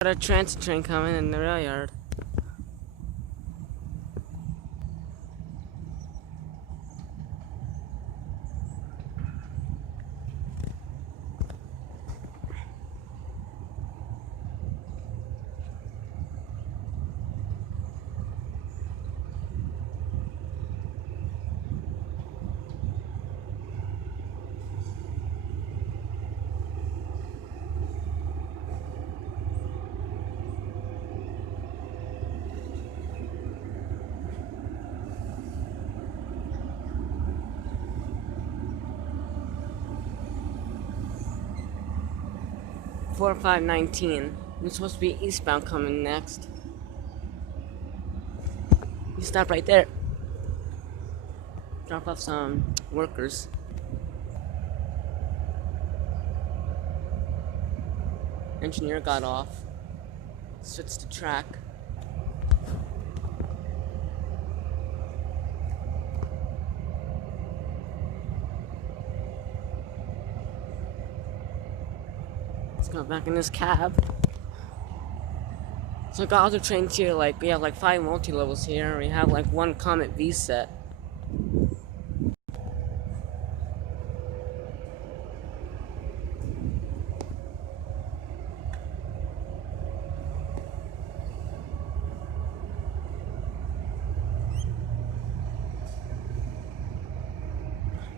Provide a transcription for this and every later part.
Got a transit train coming in the rail yard. Four, 519. We're supposed to be eastbound coming next. You stop right there. Drop off some workers. Engineer got off. Switched to track. Let's go back in this cab. So I got other trains here, like we have like 5 multi-levels here. We have like 1 Comet V set.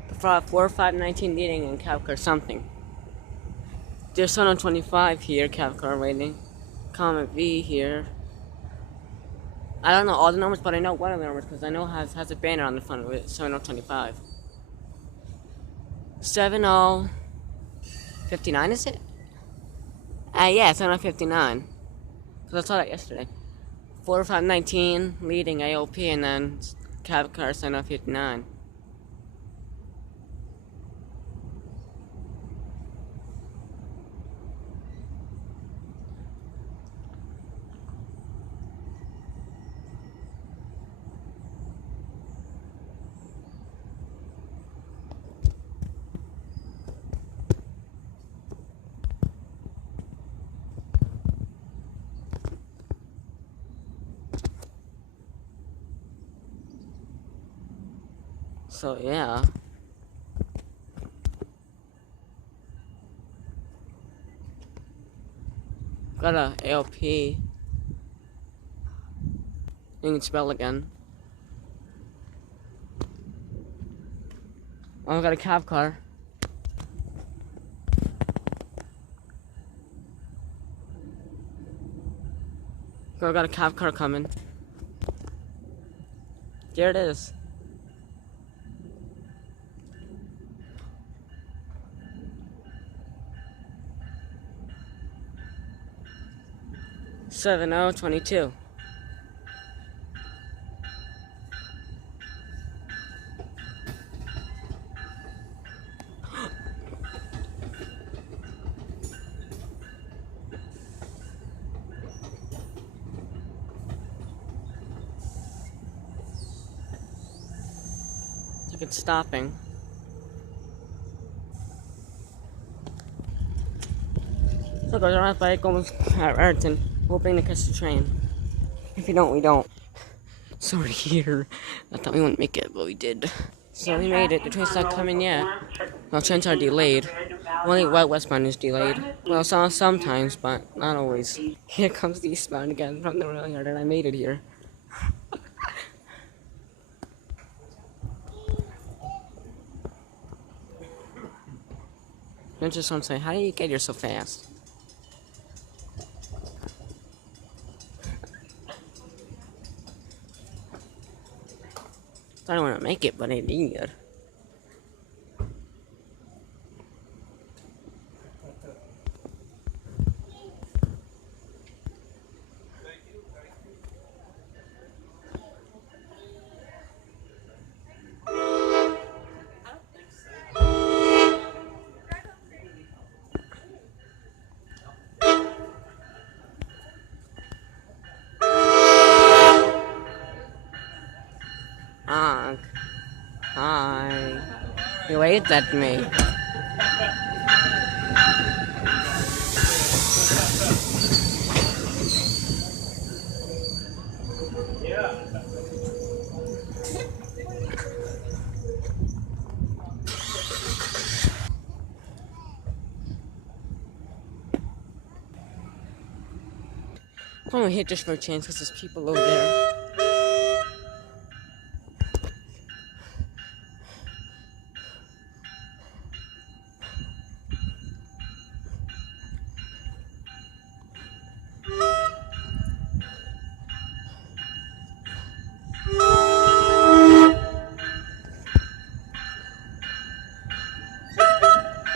The 4, 5, 19 leading in cab car something. There's Sun on 25 here, cab car waiting. Comet V here. I don't know all the numbers, but I know one of the numbers because I know it has a banner on the front of it. 7025. 7059 is it? Yeah, 7059. Because I saw that yesterday. 4, 5, 19 leading AOP and then cab car 7059. So yeah. Got a ALP. You can spell again. Oh, I got a cab car. I got a cab car coming. There it is. Seven oh 22. Look, it's stopping. So goes around by almost at Raritan, hoping to catch the train. If we don't, we don't. Sorry here. I thought we wouldn't make it, but we did. So we made it. The train's not coming yet. Well, trains are delayed. Only westbound is delayed. Well, sometimes, but not always. Here comes the eastbound again from the rail yard, and I made it here. I just want to say, how do you get here so fast? I don't want to make it, but I did. Hi. You waved at me. I'm gonna hit just for a chance because there's people over there.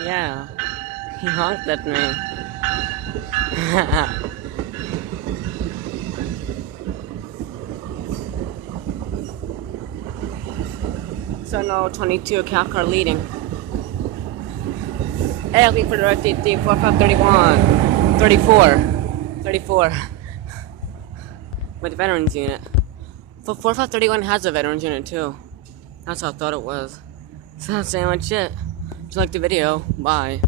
Yeah, he honked at me. So no, 22 cat car leading. Hey, I'll be for the NJT 4531. 34. With the veterans unit. 4531 has a veterans unit too. That's how I thought it was. So that's saying much shit. If you liked the video, bye.